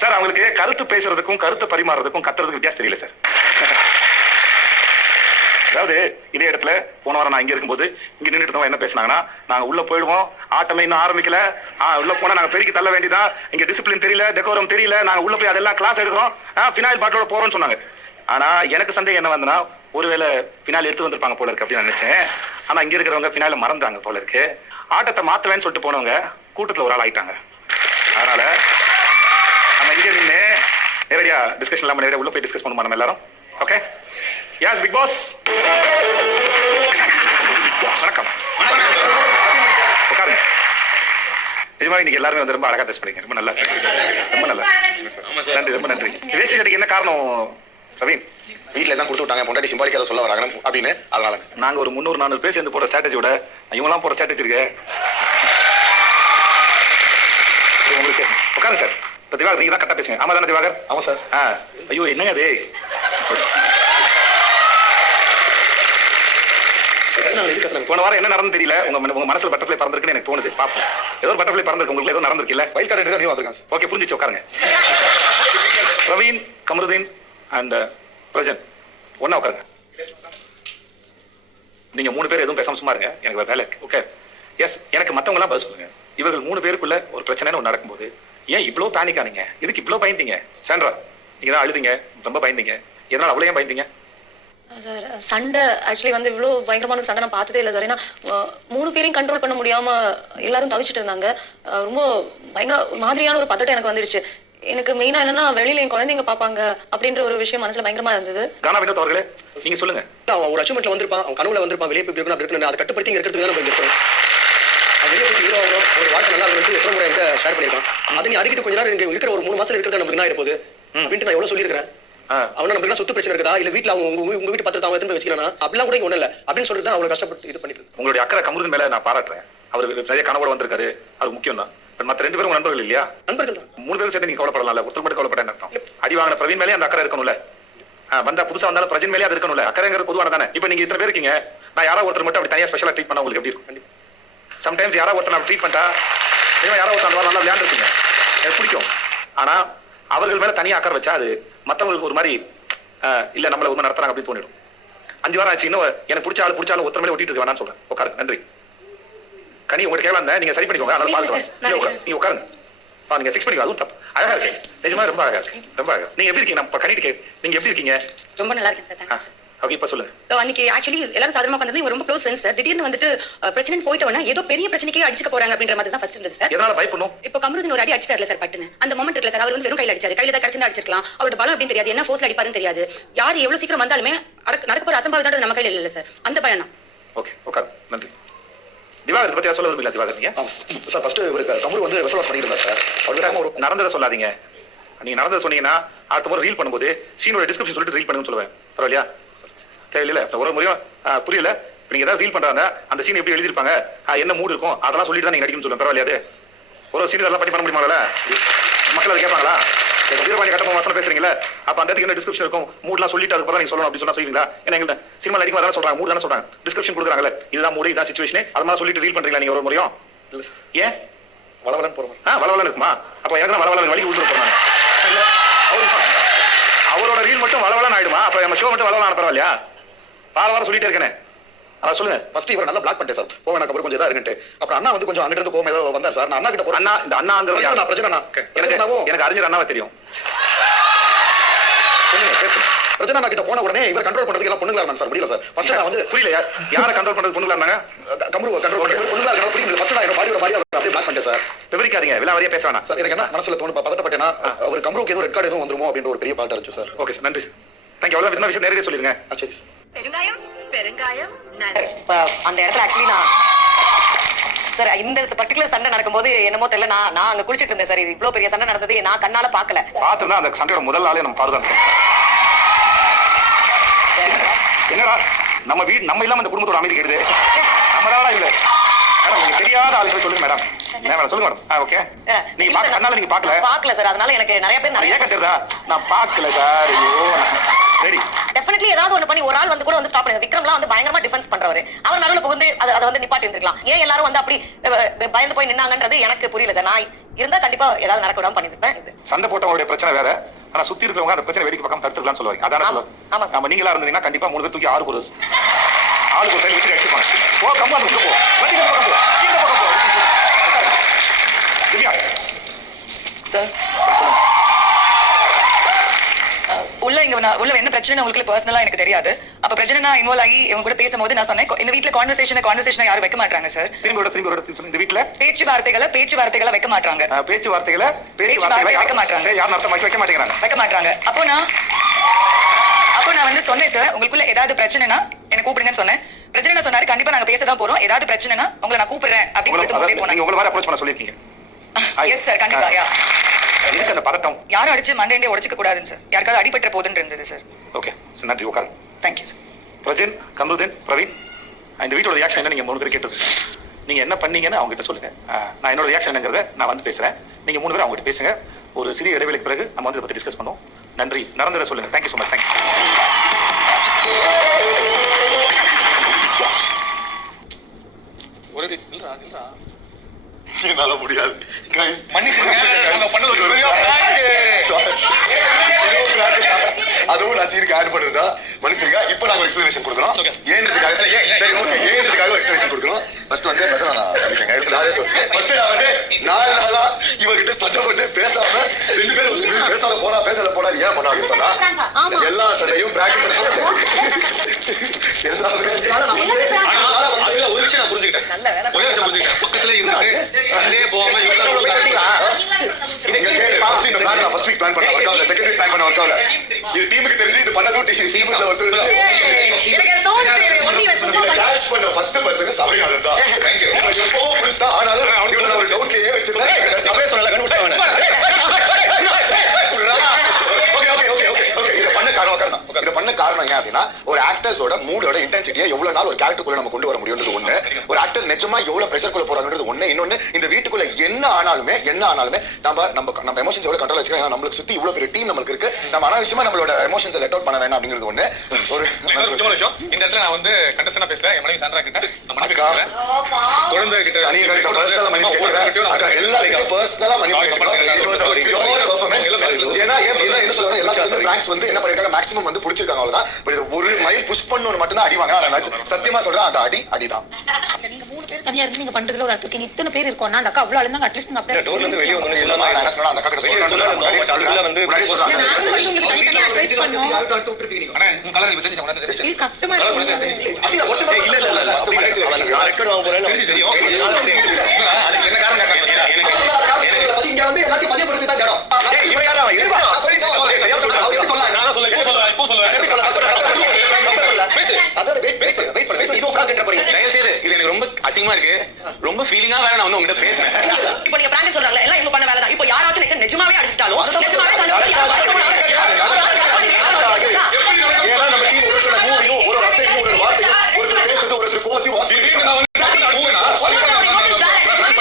Sir அவங்களுக்கு கருத்து பேசுறதுக்கும் கருத்து பரிமாறுறதுக்கும் கத்துறதுக்கு வித்தியாசம் தெரியல சார். அதாவது இதே இடத்துல போன வாரம் நான் இங்க இருக்கும்போது இங்க நின்றுட்டு என்ன பேசினாங்கன்னா, நாங்க உள்ள போயிடுவோம், ஆட்டமே இன்னும் ஆரம்பிக்கல, உள்ள போனா நாங்க பெருக்கி தள்ள வேண்டியதா, இங்க டிசிப்ளின் தெரியல, டெக்கோரம் தெரியல, நாங்க உள்ள போய் அதெல்லாம் கிளாஸ் எடுக்கிறோம், ஃபினாயில் பாட்டிலோட போறோம்னு சொன்னாங்க. ஆனா எனக்கு சந்தேகம் என்ன வந்தனா, ஒருவேளை ஃபினாயில் எடுத்து வந்திருப்பாங்க போல இருக்கு அப்படின்னு நினைச்சேன். ஆனா இங்க இருக்கிறவங்க ஃபினாயில மறந்தாங்க போல இருக்கு. ஆட்டத்தை மாத்தவேன்னு சொல்லிட்டு போனவங்க கூட்டத்துல ஒரு ஆள் ஆயிட்டாங்க. அதனால நம்ம இங்க நின்று நேரடியா டிஸ்கஷன் இல்லாம நேரடியா உள்ள போய் டிஸ்கஸ் பண்ணுமா நம்ம எல்லாரும்? Okay, yes big boss. வணக்கம். உட்காருங்க. நிஜமா இன்னைக்கு எல்லாருமே வந்து ரொம்ப அழகா ட்ரெஸ் பண்ணீங்க, ரொம்ப நல்லா, ரொம்ப நல்லா, நன்றி, ரொம்ப நன்றி. வேஷ்டி சட்டைக்கு என்ன காரணம் ரவீன்? வீட்டில் தான் கொடுத்து விட்டாங்க, பொண்டாட்டி சிம்பாலிக்காக சொல்ல வராங்க அப்படின்னு. அதனால நாங்க ஒரு 300-400 பேர் சேர்ந்து போற ஸ்ட்ராட்டஜியோட இவங்கலாம் போற ஸ்ட்ராட்டஜி இருக்கு உங்களுக்கு. உட்காருங்க சார். இப்போ திவாகர் நீங்க தான் கரெக்டாக பேசுங்க. ஆமா தானே திவாகர்? ஆமா சார். ஐயோ என்னங்க அது, போன வாரம் என்ன நடந்து தெரியல, உங்க மனசுல பட்டர்ஃப்ளை பறந்துருக்குன்னு எனக்கு தோணுது. பாப்போம், ஏதோ ஒரு பட்டர்ஃப்ளை பறந்துருக்கு, உங்களுக்கு ஏதோ நடந்திருக்குல்ல. வைல்ட் கார்டு தான் வந்திருக்காங்க. ஓகே, புரிஞ்சிச்சு. உட்காருங்க. பிரவீன், கமருதீன் அண்ட் பிரஜன் ஒன்னா உட்காருங்க. நீங்க 3 பேர் எதுவும் பேசாம சும்மா இருங்க, எனக்கு வேலை இருக்கு. Okay, yes. எனக்கு மத்தவங்க எல்லாம் பதில் சொல்லுங்க. இவர்கள் 3 பேருக்குள்ள ஒரு பிரச்சனைன்னு ஒன்று நடக்கும்போது ஏன் இவ்வளோ பேனிக் ஆனீங்க? இதுக்கு இவ்வளோ பயந்தீங்க? சாண்ட்ரா நீங்க தான் அழுதிங்க, ரொம்ப பயந்தீங்க. எதனால அவ்வளோ ஏன் பயந்தீங்க? சார் சண்டை ஆக்சுவலி வந்து இவ்வளோ பயங்கரமான ஒரு சண்டை நான் பார்த்ததே இல்லை சார். ஏன்னா 3 பேரையும் கண்ட்ரோல் பண்ண முடியாம எல்லாரும் தவிச்சிட்டு இருந்தாங்க. ரொம்ப பயங்கர மாதிரியான ஒரு பதட்டம் எனக்கு வந்துடுச்சு. எனக்கு மெயினா என்னன்னா, வெளியில என் குழந்தைங்க பாப்பாங்க அப்படின்ற ஒரு விஷயம் மனசுல பயங்கரமா இருந்தது. கானா வினோத் அவர்களே நீங்க சொல்லுங்க. அவன் ஒரு அச்சீவ்மெண்ட்ல வந்திருப்பான், அவன் கனவுல வந்திருப்பான், வெளியே போய் இருக்கணும், அப்படி இருக்கணும், அதை கட்டுப்படுத்தி இங்க இருக்கிறதுக்கு தான் நம்ம இருக்கோம். வெளியே போய் ஹீரோ ஆகணும், ஒரு வாழ்க்கை நல்லா வந்து எத்தனை முறை என்கிட்ட ஷேர் பண்ணிருக்கான். அதை நீ அதுக்கிட்ட கொஞ்ச நேரம் இங்க இருக்கிற ஒரு 3 மாசத்துல இருக்கிறது நமக்கு என்ன ஆயிட போகுது அப்படின்ட்டு நான் எவ்வளவு சொல்லியிருக்கிறேன். அவனை நமக்கு சொத்து பிரச்சனை இருக்குதா, இல்ல வீட்டுல அவங்க உங்க வீட்டு பத்திரத்தை அவன் திரும்ப வச்சுக்கிறானா, அப்படிலாம் கூட ஒண்ணு இல்ல அப்படின்னு சொல்லிட்டு தான் அவ்வளவு கஷ்டப்பட்டு இது பண்ணிட்டு. உங்களுடைய அக்கறை கமருதீன் மேல நான் பாராட்டுறேன். அவர் நிறைய கனவோட வந்திருக்காரு, அது முக்கியம் தான். மற்ற 2 பேரும் நண்பர்கள் இல்லையா? நண்பர்கள் தான். 3 பேரும் சேர்ந்து நீங்க கவலைப்படலாம், ஒருத்தர் மட்டும் கவலைப்பட அர்த்தம். அடி வாங்கின பிரவீன் மேலே அந்த அக்கறை இருக்கணும்ல, வந்தா புதுசா வந்தாலும் பிரஜன் மேலே அது இருக்கணும்ல. அக்கறைங்கிறது பொதுவான தானே. இப்போ நீங்க இத்தனை பேர் இருக்கீங்க, நான் யாராவது ஒருத்தர் மட்டும் அப்படி தனியா ஸ்பெஷலா ட்ரீட் பண்ணா உங்களுக்கு எப்படி இருக்கும்? சம்டைம்ஸ் யாராவது ஒருத்தர் நான் ட்ரீட் பண்ணிட்டா யாராவது ஒருத்தர் நல்லா விளையாண்டுருக்கீங்க, எனக்கு பிடிக்கும். ஆனா அவர்கள் மேல தனியா அக்கறை வச்சா அது மற்றவங்களுக்கு ஒரு மாதிரி இல்ல நம்மள ஒண்ணு நடத்துறாங்க அப்படின்னு தோணிடும். 5 வாரம் ஆச்சு, இன்னும் எனக்கு பிடிச்சாலும் ஒருத்தர் மேலே ஒட்டிட்டு இருக்க வேணாம்னு சொல்றேன். உட்காருங்க. நன்றி. கனி உங்களுக்கு கேட்கலாம், நீங்க சரி பண்ணிக்கோங்க, அதனால பாத்துக்கலாம். நீங்க உட்காருங்க, நீங்க ஃபிக்ஸ் பண்ணிக்கலாம். அதுவும் தப்பு. அழகா இருக்கு, நிஜமா ரொம்ப அழகா இருக்கு, ரொம்ப அழகா. நீங்க எப்படி இருக்கீங்க? நம்ம கனிட்டு நீங்க எப்படி இருக்கீங்க? ரொம்ப நல்லா இருக்கேன் சார். Thanks sir. ஓகே, இப்ப சொல்லுங்க. சோ அன்னைக்கு ஆக்சுவலி எல்லாரும் சாதாரணமா உட்கார்ந்து இவங்க ரொம்ப க்ளோஸ் ஃப்ரெண்ட்ஸ் சார். திடீர்னு வந்துட்டு பிரச்சனை போயிட்டவனா ஏதோ பெரிய பிரச்சனைக்கே அடிச்சுக்க போறாங்க அப்படின்ற மாதிரி தான் ஃபர்ஸ்ட் இருந்தது சார். எதனால பயப்படணும்? இப்போ கமருதீன் ஒரு அடி அடிச்சார்ல சார் பட்டுன்னு, அந்த மொமெண்ட் இருக்குல்ல சார், அவர் வந்து வெறும் கையில அடிச்சாரு, கையில தான் கடிச்சிருந்தா அடிச்சிருக்கலாம். அவரோட பலம் அப்படின்னு தெரியாது, என்ன ஃபோர்ஸ்ல அடிப்பாருன்னு தெரியாது. யார் எவ்வளவு சீக்கிரம் வந்தாலுமே நடக்க போற அசம்பாவிதம் நம்ம கையில இல்ல சார், அந்த பயம் தான். ஓகே, உட்காரு. நன்றி. திவாகர் பத்தி சொல்ல விரும்பல. திவாகர் நீங்க சார் ஃபர்ஸ்ட் இவருக்கு கமரு வந்து விசுவாசம் பண்ணிட்டு இருந்தார் சார். அவர் ஒரு நடந்ததை சொல்லாதீங்க. நீங்க நடந்ததை சொன்னீங்கன்னா அடுத்த முறை ரீல் பண்ணும்போது சீனோட டிஸ்கிரிப்ஷன் சொல்லிட்டு ரீல் பண்ணுன்னு சொல்லுவேன். பரவாயில்லையா? தேவையில்ல. ஒரு முறையும் புரியல. நீங்க ஏதாவது ரீல் பண்றாங்க, அந்த சீன் எப்படி எழுதிருப்பாங்க, என்ன மூடு இருக்கும், அதெல்லாம் சொல்லிட்டு தான் நீங்க நடிக்கணும்னு சொல்லுவேன். பரவாயில்லையா? ஒரு சீன் எல்லாம் பண்ண முடியுமால? மக்கள் அதை கேட்பாங்களா? வீரபாண்டி கட்டப்போ வாசனை பேசுறீங்களா? அப்ப அந்த இடத்துக்கு என்ன டிஸ்கிரிப்ஷன் இருக்கும், மூட்லாம் சொல்லிட்டு அதுக்கப்புறம் நீங்க சொல்லணும் அப்படின்னு சொன்னா சொல்லுவீங்களா? ஏன்னா எங்க சினிமா அதிகமாக தானே சொல்றாங்க, மூடு தானே சொல்றாங்க, டிஸ்கிரிப்ஷன் கொடுக்குறாங்கல்ல, இதுதான் மூடு, இதான் சிச்சுவேஷன், அது மாதிரி சொல்லிட்டு ரீல் பண்றீங்களா நீங்க ஒரு முறையும்? ஏன் வளவலன்னு போறோம்? வளவலன்னு இருக்குமா? அப்ப எனக்கு வளவலன் வழி விட்டு போறாங்க. அவரோட ரீல் மட்டும் வளவலன்னு ஆயிடுமா? அப்ப நம்ம ஷோ மட்டும் வளவலான பரவாயில்லையா? வாரம் சொல்லிட்டே இருக்கேன். அதான் சொல்லுங்க. ஃபர்ஸ்ட் இவர் நல்லா பிளாக் பண்ணிட்டேன் சார். போவேன் அப்புறம் கொஞ்சம் இதா இருக்குன்ட்டு. அப்புறம் அண்ணா வந்து கொஞ்சம் அங்கிட்ட இருந்து கோவம் ஏதோ வந்தார் சார். நான் அண்ணா கிட்ட போறேன். அண்ணா இந்த அண்ணாங்கிற நான் பிரச்சனை எனக்கு அறிஞர் அண்ணாவை தெரியும். சொல்லுங்க, கேட்குங்க. பிரச்சனை நான் கிட்ட போன உடனே இவர் கண்ட்ரோல் பண்றதுக்கு எல்லாம் பொண்ணுங்களா இருந்தாங்க சார். முடியல சார். ஃபர்ஸ்ட் நான் வந்து புரியல, யாரை கண்ட்ரோல் பண்றது பொண்ணுங்களா இருந்தாங்க? கமரு கண்ட்ரோல் பண்றது பொண்ணுங்களா இருக்காங்க. புரியல. ஃபர்ஸ்ட் நான் பாடியோட அப்படியே பிளாக் பண்ணிட்டேன் சார். விவரிக்காதீங்க, விலாவரியா பேச வேணாம் சார். எனக்கு என்ன மனசுல தோணு பதட்டப்பட்டேனா அவர் கமருக்கு ஏதோ ரெட் கார்டு எதுவும் வந்துருமோ அப்படின்ற ஒரு பெரிய பாட்டு இருந்துச்சு சார். ஓகே சார், நன்றி சார். தேங்க்யூ. அவ்வளவு விதமா விஷயம் நேரடியாக சொல்லிருங்க. சரி. பெருங்காயம் அந்த இடத்துல ஆக்சுவலி நான் சார் இந்த பர்டிகுலர் சண்டை நடக்கும்போது என்னமோ தெரியல, நான் அங்க குளிச்சிட்டு இருந்தேன் சார். இது இவ்வளவு பெரிய சண்டை நடந்தது நான் கண்ணால பாக்கல. பாத்துனா அந்த சண்டையோட முதல் நாளே நம்ம பாருதான். என்னடா நம்ம வீடு நம்ம இல்லாம அந்த குடும்பத்தோட அமைதி கெடுது. நம்மளால இல்ல மேடம், தெரியாத ஆளுங்க சொல்லுங்க மேடம். மேடம் சொல்லுங்க மேடம். ஓகே, நீங்க கண்ணால நீங்க பாக்கல சார், அதனால எனக்கு நிறைய பேர் ஏக்க தெரியுதா? நான் பாக்கல சார். ஐயோ சரி டெஃபினெட்லி ஏதாவது ஒண்ணு பண்ணி ஒரு ஆள் வந்து கூட வந்து ஸ்டாப் பண்ணி விக்ரம்லாம் வந்து பயங்கரமா டிஃபென்ஸ் பண்றவரு அவர் நடுவுல புகுந்து அதை வந்து நிப்பாட்டி இருந்திருக்கலாம் ஏன் எல்லாரும் வந்து அப்படி பயந்து போய் நின்னாங்கன்றது எனக்கு புரியல சார் நான் இருந்தா கண்டிப்பா ஏதாவது நடக்க விடாம பண்ணிருப்பேன் இது சண்டை போட்டவங்களுடைய பிரச்சனை வேற ஆனா சுத்தி இருக்கிறவங்க அந்த பிரச்சனை வேடிக்கை பக்கம் தடுத்துக்கலாம்னு சொல்லுவாங்க அதான ஆமா சொல்லுவாங்க சார் நம்ம நீங்களா இருந்தீங்கன்னா கண்டிப்பா 3 பேர் தூக்கி ஆளுக்கு ஒரு சைடு வச்சு அடிச்சுப்பாங்க ஓ கம்மா அந்த போ வண்டி இந்த பக்கம் போ இந்த பக்கம் போ திவ்யா சார் உள்ள என்ன பிரச்சனை உங்களுக்கு பர்சனலா எனக்கு தெரியாது அப்ப பிரச்சனை இன்வால்வ் ஆகி இவங்க கூட பேசும்போது நான் சொன்னேன் இந்த வீட்ல கான்வர்சேஷனை யாரும் வைக்க மாட்டாங்க சார் திரும்ப இந்த வீட்ல பேச்சுவார்த்தைகளை வைக்க மாட்டாங்க பேச்சுவார்த்தைகளை வைக்க மாட்டாங்க யாரும் அர்த்தமாக்கி வைக்க மாட்டேங்கிறாங்க அப்போ நான் வந்து சொன்னேன் சார் உங்களுக்குள்ள ஏதாவது பிரச்சனைனா என்ன கூப்பிடுங்கன்னு சொன்னேன் பிரச்சனை சொன்னாரு கண்டிப்பா நாங்க பேசதான் போறோம் ஏதாவது பிரச்சனைனா உங்களை நான் கூப்பிடுறேன் அப்படின்னு சொல்லிட்டு நீங்க உங்களை மாதிரி அப்ரோச் பண்ண சொல்லிருக்கீங்க எஸ் சார் கண்டிப்பா எதுக்கு அந்த பதட்டம் யாரும் அடிச்சு மண்டே உடைச்சுக்க கூடாதுன்னு சார் யாருக்காவது அடிபட்ட போதுன்னு இருந்தது சார் ஓகே நன்றி உட்காரு தேங்க்யூ சார் பிரஜன் கமருதீன் பிரவீன் இந்த வீட்டோட ரியாக்ஷன் என்ன நீங்க 3 பேர் கேட்டது நீங்க என்ன பண்ணீங்கன்னு அவங்க கிட்ட சொல்லுங்க நான் என்னோட ரியாக்ஷன் என்னங்கிறத நான் வந்து பேசுறேன் நீங்க 3 பேர் அவங்க கிட்ட பேசுங்க ஒரு சிறிய இடைவெளிக்கு பிறகு நம்ம வந்து இதை பத்தி டிஸ்கஸ் பண்ணுவோம் நன்றி நடந்ததை சொல்லுங்க தேங்க்யூ ஸோ மச் தேங்க்யூ என்னால முடியாது அதுவும் நான் சீனுக்கு ஆட் பண்ணுறதா மன்னிச்சுங்க. இப்போ நாங்க எக்ஸ்பிளனேஷன் கொடுக்குறோம் ஏன்றதுக்காக சரி ஓகே ஏன்றதுக்காக எக்ஸ்பிளனேஷன் கொடுக்குறோம். ஃபர்ஸ்ட் வந்து பிரச்சனை நான் சொல்லிட்டேங்க இதுக்கு நானே சொல்றேன். ஃபர்ஸ்ட் நான் வந்து 4 நாளா இவகிட்ட சண்டை போட்டு பேசாம 2 பேர் வந்து பேசாத போடா ஏன் பண்ணாங்கன்னு சொன்னா எல்லா சண்டையும் பிராக்டிஸ் அதுல ஒரு விஷயம் நான் புரிஞ்சுக்கிட்டேன். ஒரே விஷயம் புரிஞ்சுக்கிட்டேன். பக்கத்துல இருந்துட்டு சண்டையே போகாம ஃபர்ஸ்ட் வீக் பிளான் பண்ண ஒர்க் ஆகல செகண்ட் வீக் பிளான் பண்ண ஒர்க் ஆகல இது டீமுக்கு தெரிஞ்சு இது பண்ணதும் டீமுல ஒருத்தர் கேட்ச் பண்ண ஃபர்ஸ்ட் பர்சன் சபரிநாதன் தான். थैंक यू எப்போ புடிச்சா ஆனாலும் அவனுக்கு ஒரு டவுட்லயே வச்சிருந்தேன். அப்படியே சொல்லல கண்டுபிடிச்சவன். இத பண்ண காரணம் என்ன அப்படின்னா ஒரு ஆக்டர்ஸோட மூடோட இன்டென்சிட்டியை எவ்வளவு நாள் ஒரு கேரக்டருக்குள்ள நம்ம கொண்டு வர முடியும்ன்றது ஒண்ணு. ஒரு ஆக்டர் நிஜமா எவ்வளவு பிரஷருக்குள்ள போறாங்கன்றது ஒண்ணு. இன்னொன்னு இந்த வீட்டுக்குள்ள என்ன ஆனாலுமே நம்ம எமோஷன்ஸ் எவ்வளவு கண்ட்ரோல் வச்சுக்கலாம். ஏன்னா நம்மளுக்கு சுத்தி இவ்வளவு பெரிய டீம் நமக்கு இருக்கு. நம்ம அனாவசியமா நம்மளோட எமோஷன்ஸை லெட் அவுட் பண்ண வேணாம் அப்படிங்கிறது ஒண்ணு. ஒரு முக்கியமான விஷயம் இந்த இடத்துல நான் வந்து கண்டஸ்டன்டா பேசுறேன். என் மனைவி சாண்ட்ரா கிட்ட நான் மன்னிப்பு கேட்கிறேன். குழந்தை கிட்ட பர்சனலா மன்னிப்பு கேட்கிறேன். அக்கா எல்லாரும் பர்சனலா மன்னிப்பு கேட்கிறேன். ஏன்னா என்ன சொல்றாங்க எல்லா பிராங்க்ஸ் வந்து என்ன பண்ணிருக்காங்க மேக்ஸிமம் வந்து புடிச்சிருக்காங்க அவ்வளவுதான். பட் இது ஒரு மைல் புஷ் பண்ணனும் மட்டும் தான் அடி வாங்க. சத்தியமா சொல்றேன் அந்த அடிதான். நீங்க 3 பேர் தனியா இருந்து நீங்க பண்றதுல ஒரு அர்த்தம் இருக்கு. இத்தனை பேர் இருக்கோம்னா அந்த அக்கா அவ்வளவு அழுந்தாங்க. அட்லீஸ்ட் நீங்க அப்படியே டோர்ல இருந்து வெளிய வந்து சொல்லாம நான் என்ன சொன்னா அந்த அக்கா கிட்ட சொல்றேன் வந்து முன்னாடி சொல்றாங்க. நான் வந்து உங்களுக்கு தனியா அட்வைஸ் பண்ணனும். அண்ணா உங்க கலர் இப்ப தெரிஞ்சு உனக்கு தெரிஞ்சு இது கஷ்டமா இருக்கு. இல்ல நான் ரெக்கார்ட் வாங்க போறேன். தெரிஞ்சு தெரியும். அதுக்கு என்ன காரணம் கேட்கறீங்க? எனக்கு இங்க வந்து எல்லாத்தையும் பதிவு பண்றது தான் ஜடம். ஏய் இவன் யாரா இருப்பா நான் சொல்லிட்டேன். அவர் சொல்லலாம் நான் சொல்ல இப்போ சொல்லுவேன். அத வெயிட் பண்ணு இது ஃப்ராங்க் என்ற போறீங்க. தயவு செய்து இது எனக்கு ரொம்ப அசிங்கமா இருக்கு. ரொம்ப ஃபீலிங்கா வேற நான் வந்து உங்ககிட்ட பேசுறேன். இப்போ நீங்க பிராங்க் சொல்றாங்கல எல்லாம் இவங்க பண்ண வேலை தான். இப்போ யாராச்சும் நிஜமாவே அடிச்சிட்டாலும்